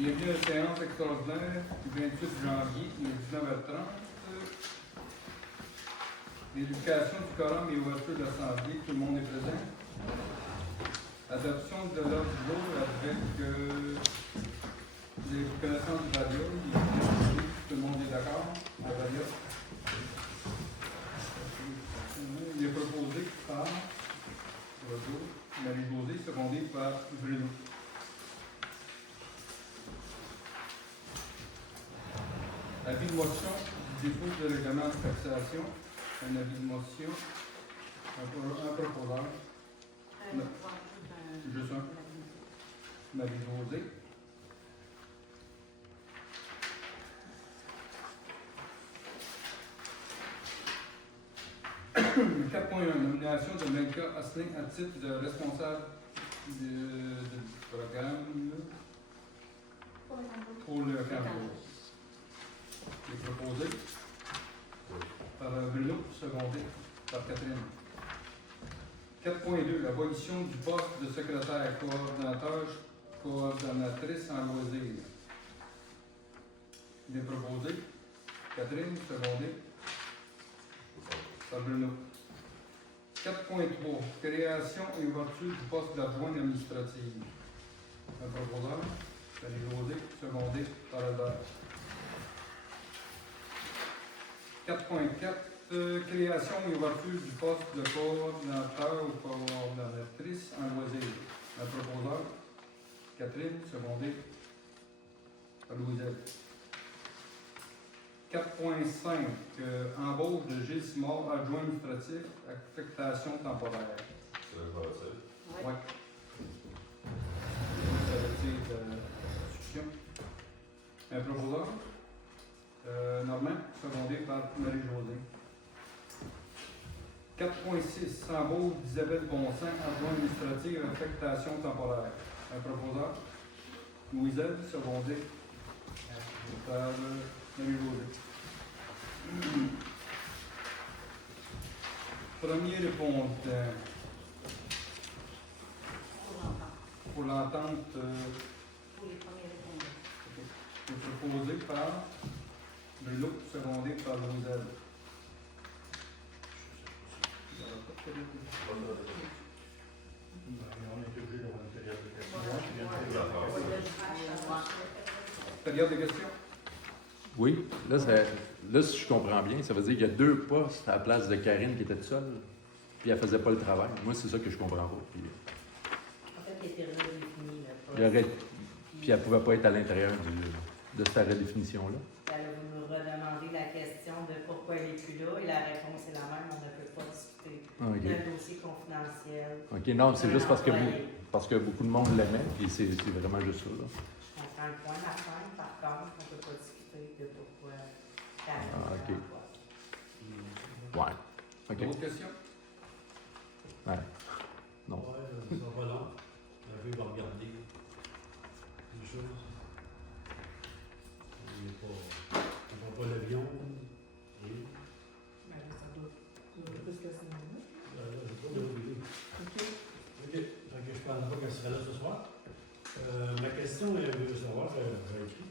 Bienvenue à la séance extraordinaire du 28 janvier 19h30. L'éducation du quorum et ouverture de l'Assemblée, tout le monde est présent. Adoption de l'ordre du jour avec les connaissances du radio. Tout le monde est d'accord? Le radio. Il est proposé par Marie-Josée, secondé par Bruno. Avis de motion du dépôt de règlement de taxation. Un avis de motion. Un proposeur. Juste un. Marie-Josée. « 4.1. Nomination de Melka Asselin à titre de responsable du programme pour le Cambourg. » Il est proposé par Bruno, secondé par Catherine. 4.2. Abolition du poste de secrétaire coordonnatrice en loisirs. Il est proposé. Catherine, secondé par Bruno. 4.3. Création et ouverture du poste d'adjoint administratif. Un proposeur, Marie-Josée, secondé par Albert. 4.4. Création et ouverture du poste de coordonnateur ou coordonnatrice en loisirs. Un proposeur, Catherine, secondé par Louisette. 4.5. Embauche de Gilles Simard, adjoint administratif, affectation temporaire. C'est le passé. Oui. Ça veut dire discussion. Un proposeur, Normand, secondé par Marie-Josée. 4.6. Embauche d'Isabelle Bonsan, adjoint administratif, affectation temporaire. Un proposeur, Louisette, secondé par Marie-Josée. Premier répondant pour l'entente Pour les premiers répondants. est proposé par Bruno, secondé par Louiselle. On est obligé d'avoir une période de questions. Période de questions? Oui, là, si je comprends bien, ça veut dire qu'il y a deux postes à la place de Karine qui était toute seule, puis elle faisait pas le travail. Moi, c'est ça que je comprends pas. Puis, En fait, il était redéfini. puis elle pouvait pas être à l'intérieur de cette redéfinition-là. Elle va nous redemander la question de pourquoi elle n'est plus là, et la réponse est la même, on ne peut pas discuter d'un dossier confidentiel. OK, non, c'est juste parce que beaucoup de monde l'aimait, puis c'est vraiment juste ça. Là. Je comprends le point, la fin, par contre, on ne peut pas discuter de pourquoi Karine OK. est en poste. Ouais. OK. D'autres questions? Ouais. Non. Ouais, ça va pas long. La vue va regarder les choses. On ne prend pas l'avion. Et Ben là, ça doit plus que ça. là, j'ai pas de vidéo. OK. OK. Fait que je ne pense pas qu'elle sera là ce soir. Ma question, elle veut savoir, j'ai écrit.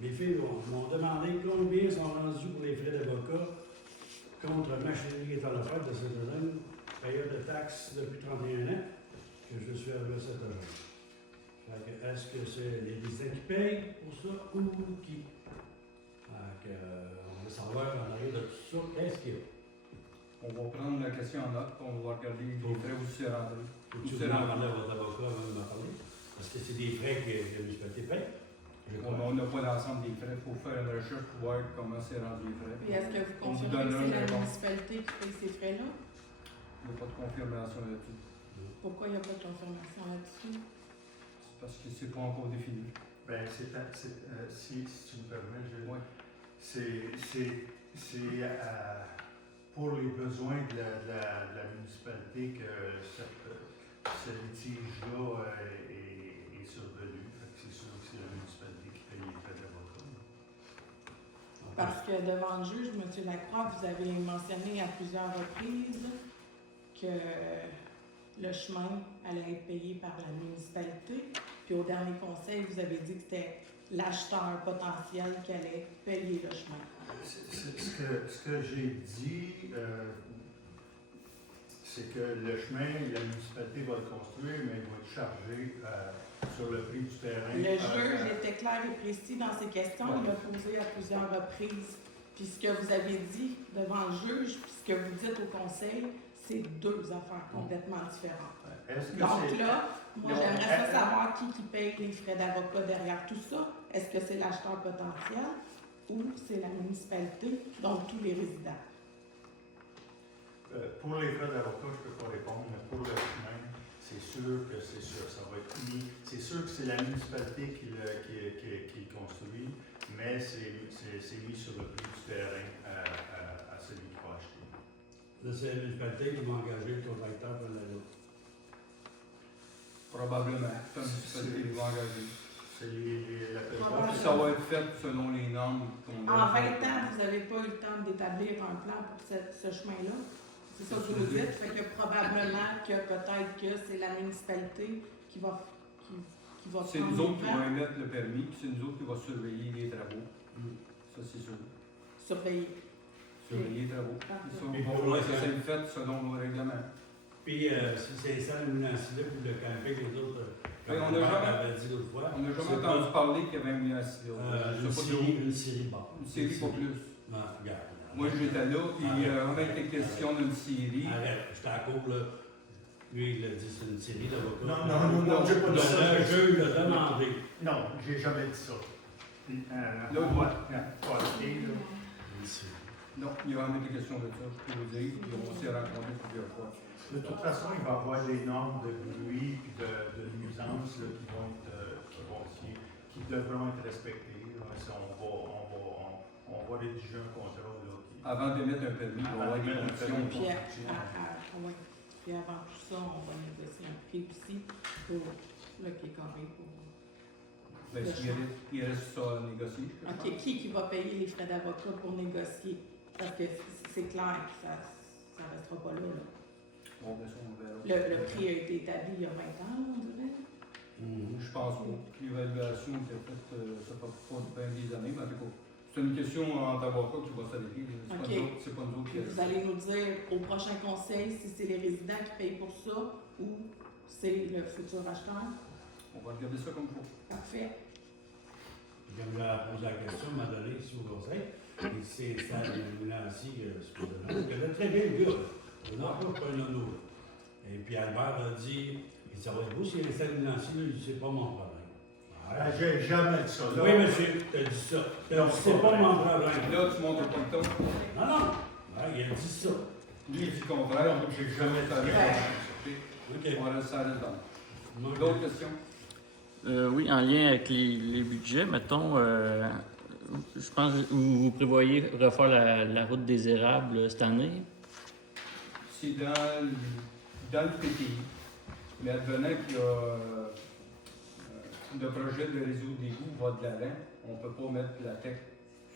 Les filles m'ont demandé combien sont rendus pour les frais d'avocat contre machinerie et à la fête de Saint-Hélène, payeur de taxes depuis 31 ans, que je suis arrivé à cette agence. Est-ce que c'est les lycéens qui payent pour ça ou qui? On va savoir en arrière de tout ça, qu'est-ce qu'il y a? On va prendre la question en note, on va regarder les frais où c'est rendu. Faut-tu vous demander à votre avocat avant de m'en parler? Parce que c'est des frais que la municipalité paye. On n'a pas l'ensemble des frais, il faut faire une recherche pour voir comment c'est rendu les frais. Puis est-ce que vous On vous confirmez que donnera c'est une la réponse. municipalité qui paye ces frais-là? Il n'y a pas de confirmation là-dessus. Pourquoi il n'y a pas de confirmation là-dessus? C'est parce que c'est pas encore défini. Ben, si tu me permets, Oui. c'est pour les besoins de la municipalité que ce litige-là est survenu. Fait que c'est sûr que c'est la municipalité qui paye les frais d'avocat. Parce que devant le juge, M. Lacroix, vous avez mentionné à plusieurs reprises que le chemin allait être payé par la municipalité, puis Puis au dernier conseil, vous avez dit que c'était l'acheteur potentiel qui allait payer le chemin. Ce que j'ai dit, c'est que le chemin, la municipalité va le construire, mais il va être chargé sur le prix du terrain. Le juge était clair et précis dans ses questions. Il m'a posé à plusieurs reprises. Puis ce que vous avez dit devant le juge, puis ce que vous dites au conseil, c'est deux affaires complètement différentes. Est-ce que Donc c'est... là, moi Non, j'aimerais ça savoir qui paye les frais d'avocat derrière tout ça. Est-ce que c'est l'acheteur potentiel ou c'est la municipalité, donc tous les résidents? Pour les frais d'avocat, je ne peux pas répondre, mais pour le chemin, c'est sûr que c'est sûr, ça va être mis. C'est sûr que c'est la municipalité qui construit, mais c'est mis sur le prix du terrain à celui qui va acheter. Là, c'est la municipalité qui va engager le contracteur pour la route. Probablement. C'est la municipalité qui va engager. C'est la Probablement. Puis ça va être fait selon les normes qu'on En 20 ans, vous n'avez pas eu le temps d'établir un plan pour ce chemin-là. C'est ça que vous nous dites. Fait que probablement que peut-être que c'est la municipalité qui va C'est prendre nous les autres qui plans, vont émettre le permis, puis c'est nous autres qui vont surveiller les travaux. Ça, c'est sûr. surveiller. Surveiller les travaux. Parfait. Ça, Et on pour va le- que ça soit fait selon nos règlements. Puis, si c'est ça, le municipalité pour le camping, les autres, Oui, on a comme jamais- avait dit l'autre fois, On n'a jamais c'est entendu pas- parler qu'il y avait un municipal. une série, bon. Une série, pas plus. Non, regarde. Moi, j'étais là, puis on a été question d'une série. Arrête, j'étais à court, là. Lui, il a dit c'est une série d'avocats. Non, j'ai pas dit ça. Le juge l'a demandé. Non, j'ai jamais dit ça. L'autre fois. Pas OK, là. Non, il y a jamais été question de ça, je peux vous dire, puis on s'est rencontrés plusieurs fois. De toute façon, il va y avoir des normes de bruit et de nuisance là, qui devront être respectées. Là. Ça, on va rédiger un contrat. Là, Avant d'émettre un permis, il va y avoir des conditions. Puis, ouais. Puis avant tout ça, on va négocier un prix aussi pour le pied carré. Ben, il reste ça à négocier. je pense. OK, qui va payer les frais d'avocat pour négocier? Parce que c'est clair que ça ne restera pas là. Bon, ben, ça, on verra. Le prix a été établi il y a 20 ans, on dirait. Je pense pas. L'évaluation était faite, ça fait pas bien des années, mais en tout cas, c'est une question entre avocats qui va se régler. OK. C'est pas nous autres qui Puis vous allez nous dire au prochain conseil si c'est les résidents qui payent pour ça ou c'est le futur acheteur. On va regarder ça comme il faut. Parfait. J'aimerais poser la question, m'a donné ici au conseil. Et c'est ça, le Nancy, supposément. Il connaît très bien le gars. Non, pas un nono. Et puis Albert a dit, il dit, ça va être beau s'il installe une Nancy, là, il dit, c'est pas mon problème. Ouais. J'ai jamais dit ça. Là. Oui, monsieur, t'as dit ça. Non, C'est pas mon problème. Là, tu montres pas le ton. Non, non. Ouais, il a dit ça. Lui, il dit le contraire, donc j'ai jamais fait OK. On reste à l'aise. Moi, D'autres questions? Oui, en lien avec les budgets, mettons, je pense que vous prévoyez refaire la route des érables cette année. C'est dans le PTI. Mais advenant qu'il y a le projet de réseau d'égout va de l'avant, on ne peut pas mettre la tech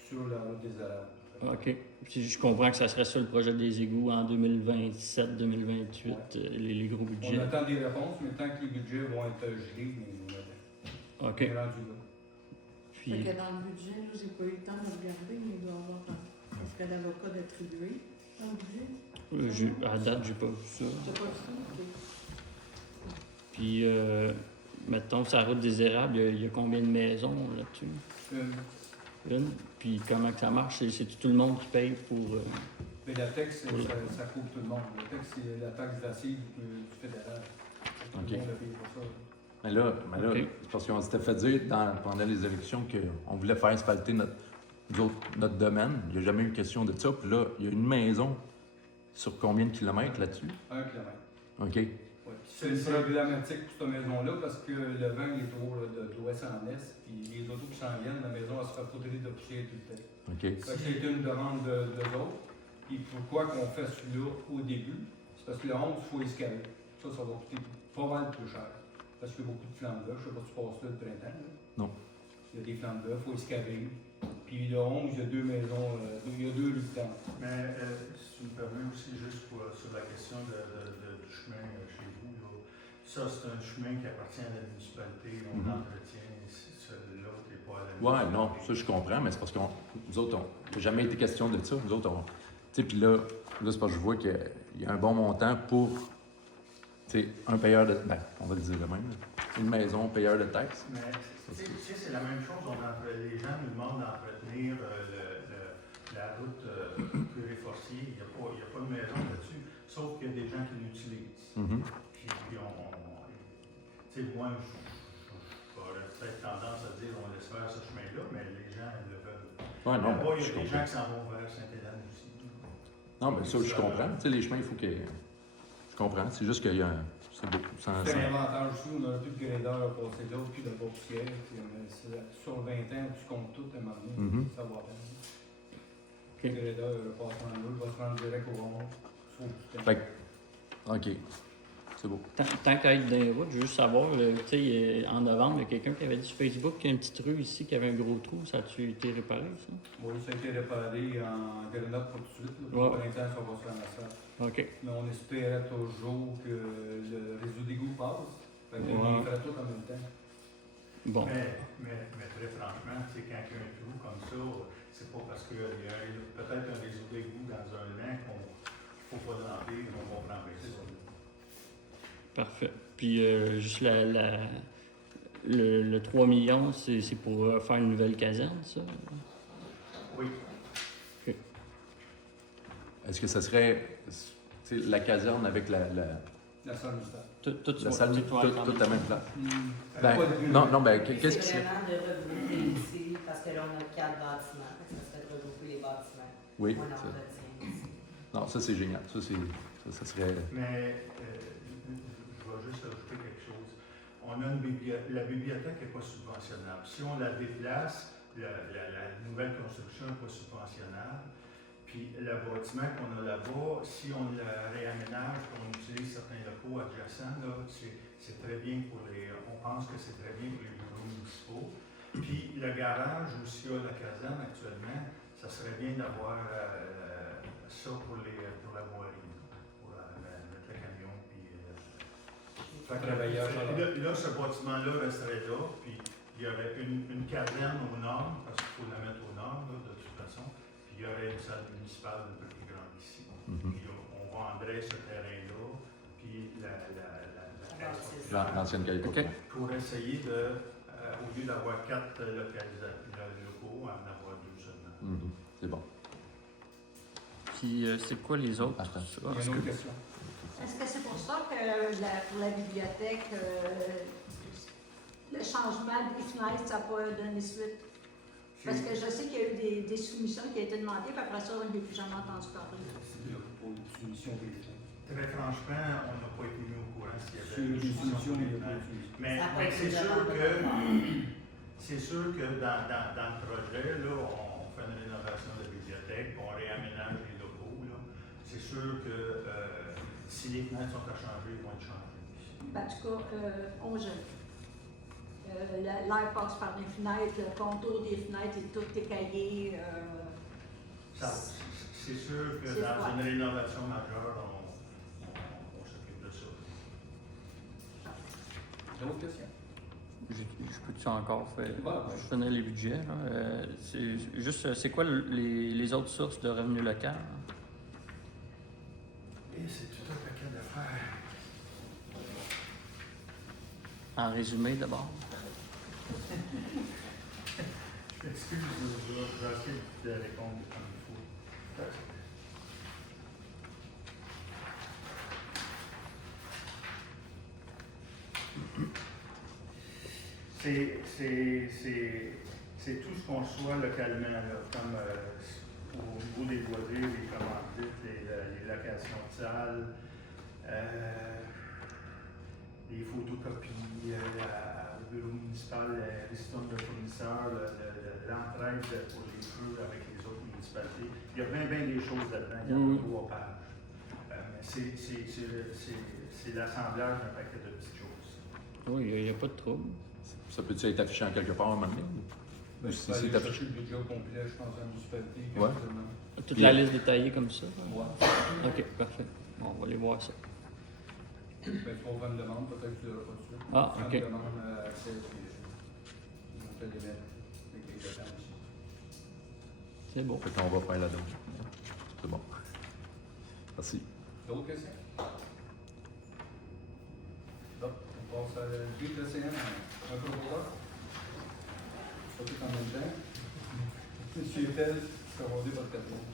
sur la route des érables. OK. Puis je comprends que ça serait ça le projet des égouts en 2027, 2028, les gros On budgets. attend des réponses, mais tant que les budgets vont être gelés, on OK. est rendu là. Puis, Fait que dans le budget, là, j'ai pas eu le temps de regarder, mais il doit y avoir un frais d'avocat d'attribuer dans le budget. à date, j'ai pas vu ça. T'as pas vu ça? OK. Puis, mettons, sur la route des érables, il y a combien de maisons là-dessus? Une. Puis comment que ça marche? C'est tout le monde qui paye pour... Mais la taxe, ça couvre tout le monde. La taxe, c'est la taxe d'assiette du fédéral. Tout OK. le monde a payé pour ça. Mais là, OK. c'est parce qu'on s'était fait dire pendant les élections qu'on voulait faire asphalter notre domaine. Il n'y a jamais eu question de ça. Puis là, il y a une maison sur combien de kilomètres là-dessus? 1 kilomètre. OK. Ouais. C'est une problématique pour cette maison-là parce que le vent est trop de l'ouest en est, puis les autos qui s'en viennent, la maison elle se fait poudrer de poussière tout le temps. OK. Fait que c'était une demande de autres. Puis pourquoi qu'on fait celui-là au début? C'est parce que le 11, il faut escaler. Ça va coûter pas mal plus cher. Parce qu'il y a beaucoup de flammes d'œufs. Je sais pas si tu passes là le printemps. Là. Non. Il y a des flammes d'œufs, il faut escaler. Puis le 11, il y a deux maisons, il y a deux luttants. Mais si tu me permets aussi, juste sur la question du chemin chez vous, là, Ça, c'est un chemin qui appartient à la municipalité, on Mhm. l'entretient, l'autre n'est pas à la Ouais, municipalité. non, ça je comprends, mais c'est parce que nous autres, il n'a jamais été question de ça. Nous autres, tu sais, puis là, c'est parce que je vois qu'il y a un bon montant pour, tu sais, un payeur de, ben, on va le dire le même, là. Une maison, payeur de taxes. Mais tu sais, c'est la même chose. Les gens nous demandent d'entretenir la route Curé-Forcier. Il n'y a pas de maison là-dessus, sauf qu'il y a des gens qui l'utilisent. Mhm. Puis tu sais, moi, j'aurais peut-être tendance à dire on laisse faire ce chemin-là, mais les gens le veulent. Ouais, non, Là-bas, mais il y je a des comprends. gens qui s'en vont vers Sainte-Hélène aussi. Non, mais ça, je comprends. Tu sais, les chemins, il faut que. Je comprends. C'est juste qu'il y a un. C'est beaucoup. C'est un avantage aussi, on n'a plus de gradeur à passer d'autres, puis de poussière. Sur 20 ans, tu comptes tout à un moment donné, Mhm. ça va bien. Ok. Le gradeur passe en l'eau, il va se rendre direct au rond. Sauve du temps. Fait que- OK. C'est beau. Tant qu'à être dans les routes, je veux juste savoir, tu sais, en novembre, il y a quelqu'un qui avait dit sur Facebook qu'il y a une petite rue ici qui avait un gros trou. Ça a-tu été réparé, ça? Oui, ça a été réparé en grenade pour tout de suite. Là. Ouais. Pour l'instant, ça va se faire en salle. OK. Mais on espérait toujours que le réseau d'égout passe. Fait que Ouais. on ferait tout en même temps. Bon. Mais très franchement, tu sais, quand il y a un trou comme ça, c'est pas parce qu'il y a peut-être un réseau d'égout dans un an qu'on ne faut pas l'enlever, on va prendre ça. Parfait. Puis juste le 3 millions, c'est pour faire une nouvelle caserne, ça? Oui. Est-ce que ça serait tu sais, la caserne avec la La salle du stade. Tout salle, toute la même place? Ben, Pas de- non, ben, Puis qu'est-ce qui c'est serait. vraiment de regrouper ici, parce que là, on a 4 bâtiments. Fait que ça serait de regrouper les bâtiments. Oui, Moi, ça- l'entretien ici. non, ça c'est génial. Ça serait. Mais je vais juste ajouter quelque chose. On a la bibliothèque n'est pas subventionnable. Si on la déplace, la nouvelle construction n'est pas subventionnable. Puis le bâtiment qu'on a là-bas, si on le réaménage, qu'on utilise certains locaux adjacents, là, c'est très bien pour on pense que c'est très bien pour les bureaux municipaux. Puis le garage où il y a la caserne actuellement, ça serait bien d'avoir ça pour la voirie, pour mettre le camion. Puis, Fait que travailleur, là, ce bâtiment-là resterait là, puis il y aurait une caserne au nord, parce qu'il faut la mettre au nord, là, de toute façon. Puis il y aurait une salle municipale un peu plus grande ici. Mhm. Puis on vendrait ce terrain-là, puis L'ancienne qualité. OK. pour essayer de, au lieu d'avoir 4 locaux, en avoir 2 seulement. Mhm. C'est bon. Puis c'est quoi les autres? Attends. Il y a une autre question. Est-ce que c'est pour ça que pour la bibliothèque, le changement des fenêtres, ça n'a pas donné suite? Parce que je sais qu'il y a eu des soumissions qui ont été demandées, puis après ça, on n'est plus jamais entendu parler. C'est là pour une soumission des gens. Très franchement, on n'a pas été mis au courant s'il y Sur avait une une soumission des des fenêtres. gens. Mais Ça a pas été c'est sûr demandé que d'abord. c'est sûr que dans le projet, là, on fait une rénovation de la bibliothèque, on réaménage les locaux. Là. C'est sûr que si les fenêtres sont à changer, ils vont être changées. Ben, en tout cas, on gèle. L'air passe par les fenêtres, le contour des fenêtres est tout écaillé. C'est sûr que C'est dans froid. une rénovation majeure, on s'occupe de ça. D'autres questions? Je peux-tu encore faire? Ouais. Je connais les budgets. Là. C'est juste, c'est quoi les autres sources de revenus locaux? Et c'est tout un paquet d'affaires. En résumé, d'abord. Je m'excuse, je vais essayer de répondre comme il faut. C'est tout ce qu'on reçoit localement, là, comme au niveau des loisirs, les commandites, les locations de salles, les photocopies, le bureau municipal, les ristournes de fournisseurs, l'entraide pour les feux avec les autres municipalités. Il y a bien des choses là-dedans, il y en a 3 pages. Mais c'est l'assemblage d'un paquet de petites choses. Oui, il n'y a pas de trouble. Ça peut-tu être affiché en quelque part à un moment donné? Ben, Si je peux aller c'est affiché. chercher le budget au complet, je pense, à la municipalité. Ouais. Toute la liste détaillée comme ça? Ouais. OK, parfait. Bon, on va aller voir ça. Ben, tu vas faire une demande, peut-être que tu l'auras pas tout de suite. Ah, Tu fais ok. une demande à accès, puis ils vont te les mettre avec les détails aussi. C'est bon. Fait qu'on va faire la demande. C'est bon. Merci. D'autres questions? Donc, on passe à la vie de l'océan. Un peu pour là. Pas tout en même temps. Monsieur Etel, commandé votre 4 mois.